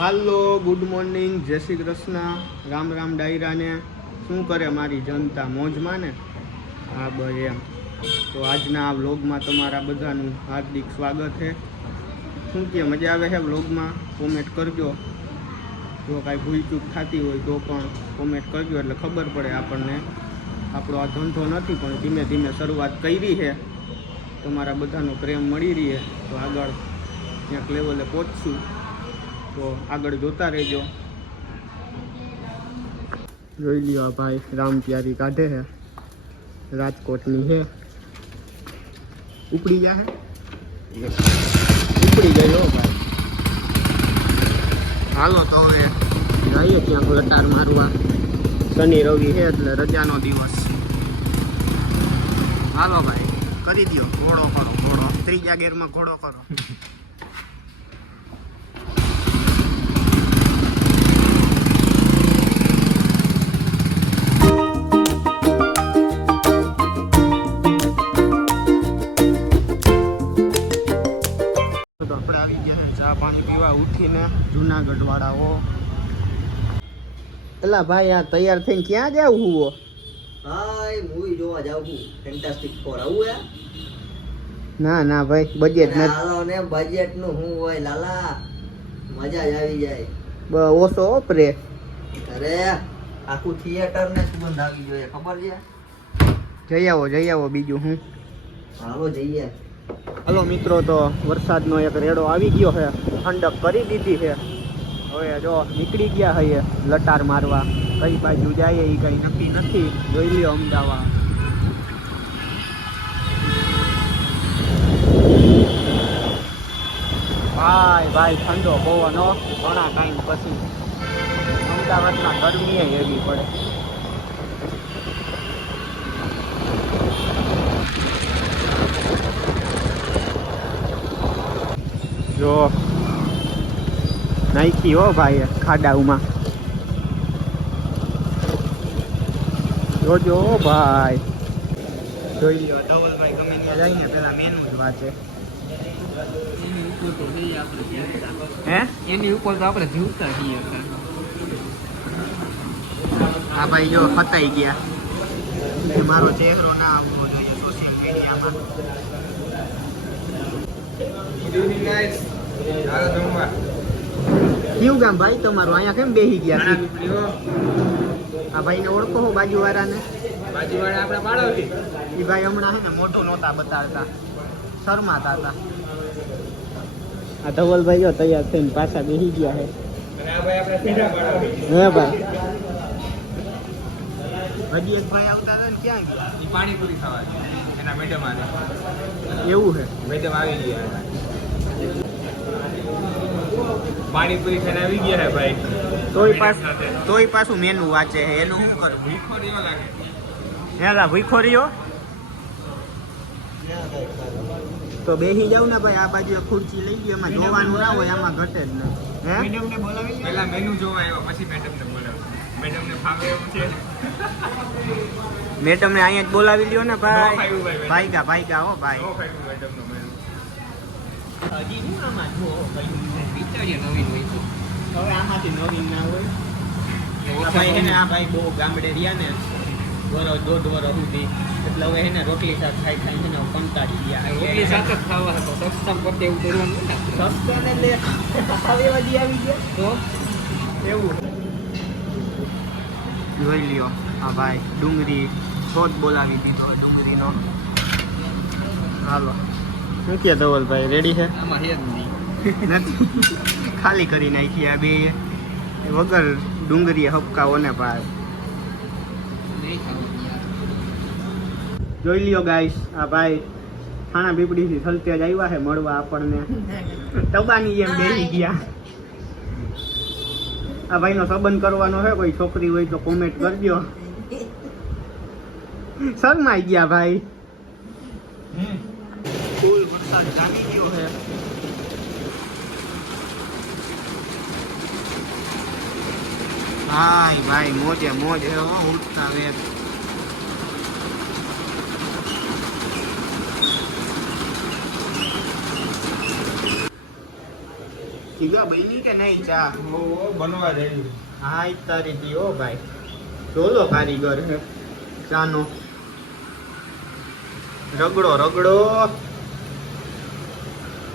હાલો, good morning, જય શ્રી કૃષ્ણ, રામ રામ ડાયરાને. શું કરે મારી જનતા, મોજમાં ને? હા ભાઈ એમ. તો આજના આ વ્લોગમાં તમારા બધાનું હાર્દિક સ્વાગત છે. શું કે મજા આવે છે વ્લોગમાં? કોમેન્ટ કરજો. જો કાંઈ ભૂલચૂક થતી હોય તો પણ કોમેન્ટ કરજો, એટલે ખબર પડે આપણને. આપણો આ ધંધો નથી પણ ધીમે ધીમે શરૂઆત કરી છે. તમારા બધાનો પ્રેમ મળી રહે તો આગળ ક્યાંક લેવલે પહોંચશું. તો આગળ જોતા રહેજો. જોઈ લ્યો આ ભાઈ રામ પ્યારી કાઢે છે, રાજકોટની છે. ઉપડી ગયા હે, ઉપડી ગયો ભાઈ. હાલો તો હવે જઈએ ક્યાંક લટાર મારવા. શનિ રવિ છે એટલે રજાનો દિવસ. હાલો ભાઈ કરી દો, ઘોડો કરો, ઘોડો ત્રીજા ગેરમાં ઘોડો કરો. આપણે આવી ગયા છે ચા પાણી પીવા ઉઠીને જુનાગઢ વાળાઓ. એલા ભાઈ આ તૈયાર થઈને ક્યાં જાવ હુઓ? ભાઈ મૂવી જોવા જાવ છું, ફેન્ટાસ્ટિક 4 આવું યાર. ના ના ભાઈ બજેટ નથી. હાલો ને બજેટ નું શું હોય લાલા, મજા જ આવી જાય. ઓછો ઓપરે. અરે આખું થિયેટર ને સુગંધ આવી જોઈએ, ખબર છે? જઈ આવો બીજું હું. હાલો જઈએ. હલો મિત્રો, તો વરસાદનો એક રેડો આવી ગયો છે, ઠંડક કરી દીધી છે. હવે જો નીકળી ગયા હઈએ લટાર મારવા. કઈ બાજુ જાય એ કઈ નક્કી નથી. જોઈ લ્યો અમદાવાદ. ભાઈ ઠંડો પવન ઘણા ટાઈમ પછી. અમદાવાદમાં ગરમી એવી પડે. જો નાઈકી હો ભાઈ ખાડાઓમાં. જોજો ભાઈ. જોઈ લ્યો ધવલભાઈ ગમે ત્યાં જઈને પેલા મેનુ જ વાંચે. હે એની ઉપર તો આપણે જીવતા છીએ. હા ભાઈ જો ફતાઈ ગયા. મારો ચહેરો ના આવવો જોઈએ સોશિયલ મીડિયામાં. કયું ગામ ભાઈ તમારું? અહીંયા કેમ બેસી ગયા છે? આ ભાઈને ઓળખો હો, બાજુવાળાને? બાજુવાળા આપણા પાડોશી. એ ભાઈ હમણાં છે ને મોટું નહોતા બતાડતા, શરમાતા હતા. આ ધવલભાઈ જો તૈયાર થઈને પાછા બેસી ગયા છે. અને આ ભાઈ આપણા સીધા પાડોશી. હે ભાઈ હજી એક ભાઈ આવતા હતા ને ક્યાં ગયા? ઈ પાણીપુરી ખાવા છે એના મેડમ આને. એવું છે? મેડમ આવી ગયા, પાણીપુરી ખાઈને આવી ગયા હે ભાઈ. તોય પાછું મેનુ વાંચે છે. એનું શું કરું? ભૂખો દેવા લાગે. હેલા ભૂખો રહ્યો તો બેસી જાવ ને ભાઈ. આ બાજુ એક ખુરચી લઈ ગયો, એમાં જોવાનું ના હોય, આમાં ઘટે જ નહીં. હે મેડમને બોલાવી પહેલા મેનુ જોવા આવ્યો, પછી મેડમને બોલાવ્યો. મેડમને ફાવે એવું છે. મેડમને અહીંયા જ બોલાવી લ્યો ને ભાઈ. નો ખાયું ભાઈ. ભાઈગા હો ભાઈ. નો ખાયું મેડમનો મેનુ. હજી શું આમાં જો વિચારીએ નવીન હોય તો. હવે આમાંથી નવીન ના હોય. આ ભાઈ છે ને, આ ભાઈ બહુ ગામડે રહ્યા ને વરસ દોઢ વરસ સુધી, એટલે હવે એને રોટલી શાક ખાઈને ને કંટાળી ગયા. રોટલી સાથે જ ખાવા હતો. સસ્તા પોતે એવું કરવાનું ને. સસ્તા ને લે આવી ગયા તો એવું. જોઈ લ્યો હા ભાઈ, ડુંગળી શોધ બોલાવી દીધો ડુંગળીનો. હાલો શું કે ધવલભાઈ, રેડી છે? આમાં હે જ નહીં. નથી, ખાલી કરી નાખી આ બે વગર ડુંગળીએ હપકાવો ને ભાઈ. નહીં ખાવું. જોઈ લ્યો ગાઈસ, આ ભાઈ ખાણા બીપડીથી થલતે જ આવ્યા છે મળવા આપણને. ટબાની જેમ બેસી ગયા. આ ભાઈનો સંબંધ કરવાનો છે, કોઈ છોકરી હોય તો કોમેન્ટ કરજો. શરમાઈ ગયા ભાઈ. ફૂલ વરસાદ જામી ગયો છે. ભાઈ મોજે મોજ હે ઉઠતા વેત. જીગા બની કે નહીં ચા? બનવા રહ્યું. હા ઈ તારી દી હો ભાઈ. ચોલો કારીગર હે ચાનો. રગડો રગડો.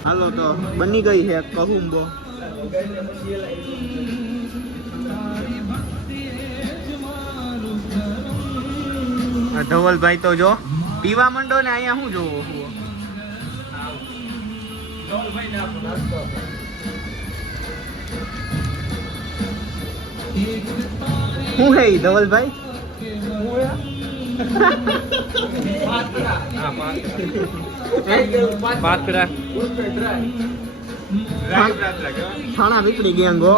હાલો તો બની ગઈ છે કહુંબો. ધવલભાઈ તો જો પીવા માંડો ને અહીંયા શું જોવો શું હે ઈ ધવલભાઈ? પાત્રા થાણા વિકડી ગેંગો.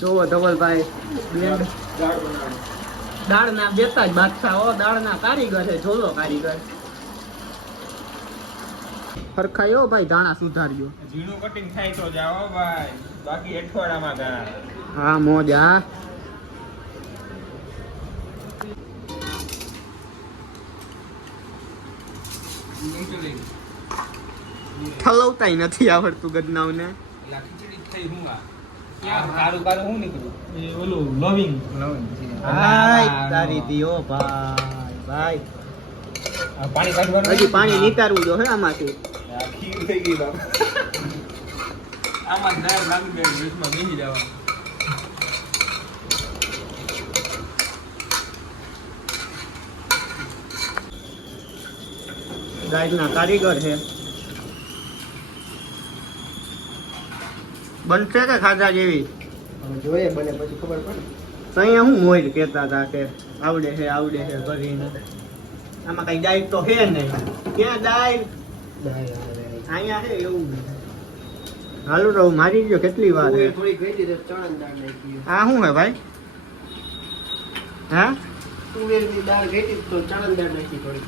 જોવો ધવલભાઈ દાળના બેતા જ બાદશાહ હો. દાળના કારીગર છે, જોલો કારીગર. હરખાયો ભાઈ ધાણા સુધાર્યો. ઝીણું કટિંગ થાય તો જાઓ ભાઈ, બાકી અઠવાડિયામાં ગા. હા મોજ. હા ઠલવતાય નથી આવડતું ગદનાવને. ખીચડી થઈ હું આ કારું કારું હું નીકળ્યું એ ઓલું લવિંગ હાય તારી દીઓ ભાઈ ભાઈ. પાણી કાઢવાનું હજી પાણી નીતારવું જો હે આમાંથી. ખીર થઈ ગઈ બાપ. આમાં દાળ નાખી દે, ડીશમાં બેસી જવા. ગાયના કારીગર છે. બનશે કે ખાધા જેવી? જોઈએ બને પછી ખબર પડે. તો અહીંયા હું મોજ કહેતા હતા કે આવડે છે કરીને. આમાં કઈ ડાયટ તો છે નહીં. ક્યાં ડાયટ? અહીંયા છે એવું નહીં. હાલો તો મારી ગયો કેટલી વાર છે. થોડી ગઈ હતી ચણાની દાળ નાખી. આ શું હે ભાઈ? હા તુવેરની દાળ ગઈ હતી તો ચણાની દાળ નાખી થોડી.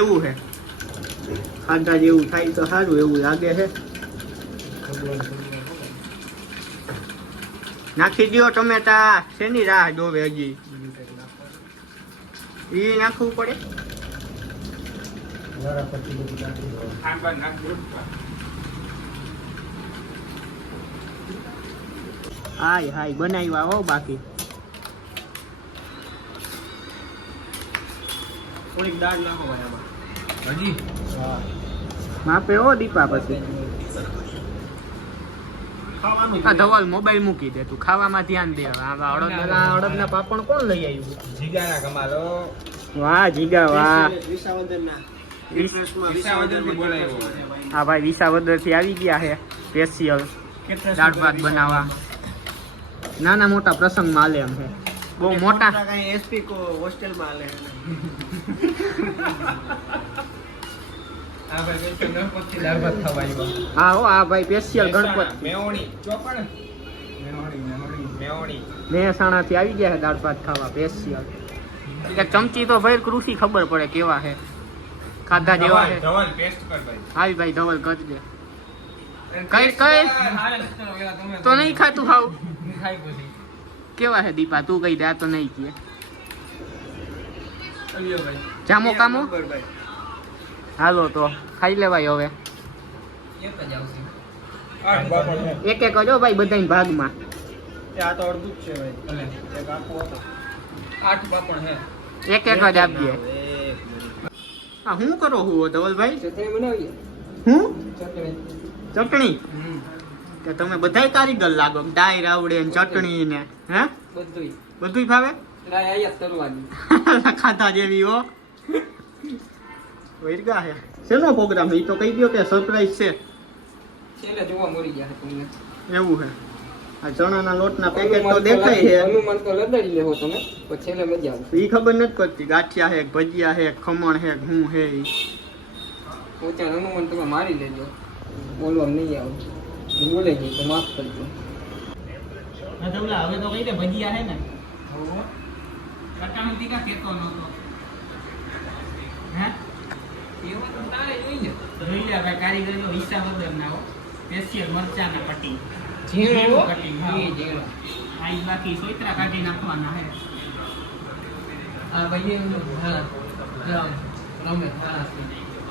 એવું છે. ખાધા જેવું થાય તો સારું એવું લાગે છે. નાખી દો ટમેટા. શેની રાહ જોવે હજી? ઈ નાખવું પડે. ખાંડ નાખી હાય હાય બનાવ્યા હો. બાકી થોડીક દાળ નાખો ભાઈ આમાં. હજી માપે હો દીપા. પછી આ ધવલ મોબાઈલ મૂકી દે, તું ખાવામાં ધ્યાન દે. અડદના પાપડ કોણ લઈ આવ્યું? જીગાના કમાલો. વાહ જીગા વાહ. વિસાવદરથી બોલાવ્યો. હા ભાઈ વિસાવદર થી આવી ગયા છે સ્પેશિયલ દાળ ભાત બનાવવા. નાના મોટા પ્રસંગમાં હાલે એમ છે. બહુ મોટા કઈ એસપી કો હોસ્ટેલમાં આલે. આ ભાઈ ગણપતિ દાળ ભાત ખાવા આવ્યો. હા હો. આ ભાઈ સ્પેશિયલ ગણપત મેવણી ચોપડ મેવણી મહેસાણા થી આવી ગયા છે દાળ ભાત ખાવા સ્પેશિયલ. એક ચમચી તો ભાઈ કૃષિ ખબર પડે કેવા છે. ખાધા જેવા છે. ધવલ પેસ્ટ કર ભાઈ. હાલ ભાઈ ધવલ કરી દે. કઈ તો નહીં ખાતું ખાવ. ખાઈ પછી કેવા છે દીપા? તું કઈ દે. આ તો નહીં કે અલ્યો ભાઈ. જામો કામો. ભાઈ હાલો તો ખાઈ લેવાય હવે. એક જ આવશે. આઠ બાપડ છે. એક એક જો ભાઈ બધાય ભાગમાં. આ તો અડધું જ છે ભાઈ. ભલે. એક આખું હતો. 8 બાપડ છે. એક એક જ આપજે. હા હું કરો હું ધવલભાઈ? ચટણી બનાવીએ. હું ચટણી. ચટણી કે તમે બધાય કારીગર લાગો. ડાયર આવડે ને ચટણી ને હે બધુંય. બધુંય ભાવે. રાય આયા તરવાની. ખાધા જેવી હો. વૈરગા હે. શેનો પ્રોગ્રામ એ તો કહી દો કે સરપ્રાઈઝ છે. છેલ્લે જોવા મળી જાય તમને. એવું છે. આ ચણાના લોટના પેકેટ તો દેખાય છે. હનુમાન તો લડાડી લેવો તમે પછી છેલ્લે મજા આવે. એ ખબર નથી પડતી. ગાંઠિયા હે ભજીયા હે ખમણ હે હું હે ઈ. ઓછા હનુમાન તમે મારી લેજો. બોલવા નહીં આવે. બોલે ગઈ તો માફ કરજો. હવે તો કઈ દે ભજીયા હે ને. કટાણું તીકા કેતો નતો. હે એવું તો તારે જોઈએ. જોઈ લે ભાઈ કારીગરીઓ વિસાવદર ના હો. સ્પેશિયલ મરચાના કટિંગ. ઝીણો કટિંગ હા. ઝીણો. આ બાકી સોયત્રા કાઢી નાખવાના હે. આ ભાઈ હા રમે હા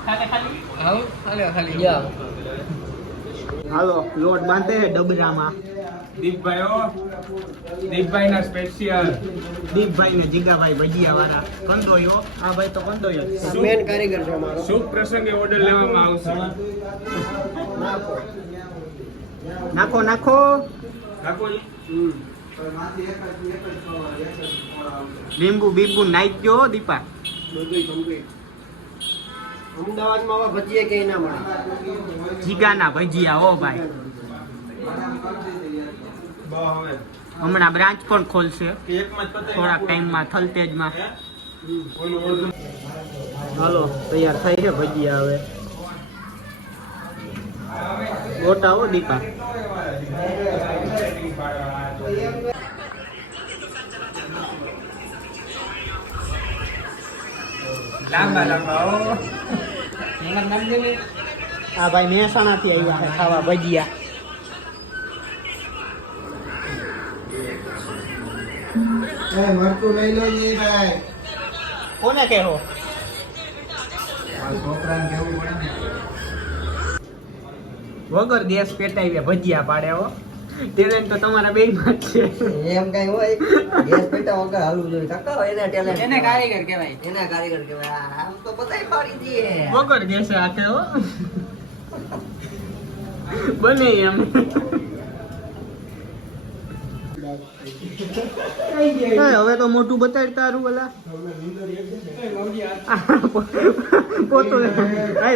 હાલો ખાલી જા હાલો લોટ બાંધે છે ડબરામાં. દીપભાઈ ના સ્પેશિયલ દીપભાઈ ને જીગાભાઈ ભજીયા વાળા કંદોયો. આ ભાઈ તો કંદોયો જ છે. મેન કારીગર છે અમારો. શુભ પ્રસંગે ઓર્ડર લેવામાં આવશે. નાખો નાખો. રાખો ઈ. લીંબુ બીંબુ નાખજો દીપા. બધું કમ્પ્લીટ. અમદાવાદમાં આવા ભજીયા ક્યાંય ના મળે. જીગાના ભજીયા હો ભાઈ. હવે હમણાં બ્રાન્ચ પણ ખોલશે એકમાં જ પતાવી થોડાક ટાઈમમાં થલતેજમાં. ઓલું ઓલું. હાલો તૈયાર થઈ છે ભજીયા. હવે ગોટા હો દીપા. લાંબા લાંબા હો. આ ભાઈ મહેસાણાથી આવ્યા છે ખાવા ભજીયા. મરતું લઈ લો જી ભાઈ. કોને કહેવો? છોકરાને કેવું પડે ને. વગર ગેસ પેટાવ્યા ભજીયા પાડ્યા હો. ટેલેન્ટ તો તમારા બે માં જ છે. એમ કઈ હોય ગેસ પેટા વગર હાલવું જોઈએ કાકા એના ટેલેન્ટ એને કારીગર કહેવાય. એના કારીગર કહેવાય. આમ તો બધાય પાડી દઈએ. વગર ગેસે હાથે હો. બને એમ. હવે તો મોટું બતાડ તારું ઓલા પોતું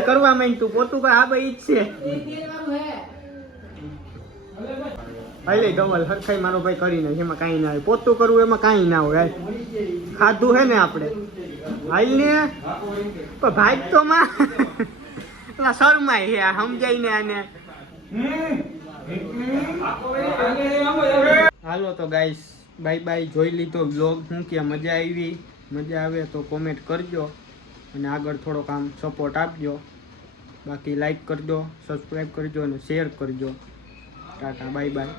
કરવા માંડ તું પોતું કર. આ ભાઈ ઈ જ છે. હાલે ડબલ હરખાઈ મારો ભાઈ કરી નાખે એમાં કાંઈ ના આવે. પોતું કરવું એમાં કાંઈ ના હોય. ખાધું હે ને આપણે હાલ ને પણ ભાઈ તો માં શરમાય છે આ સમજાય ને આને. હાલો તો ગાઈસ બાય બાય. જોઈ લીધો વ્લોગ. હું કે મજા આવી? મજા આવે તો કોમેન્ટ કરજો અને આગળ થોડોક આમ સપોર્ટ આપજો. બાકી લાઈક કરજો, સબસ્ક્રાઈબ કરજો અને શેર કરજો. Tata bye bye.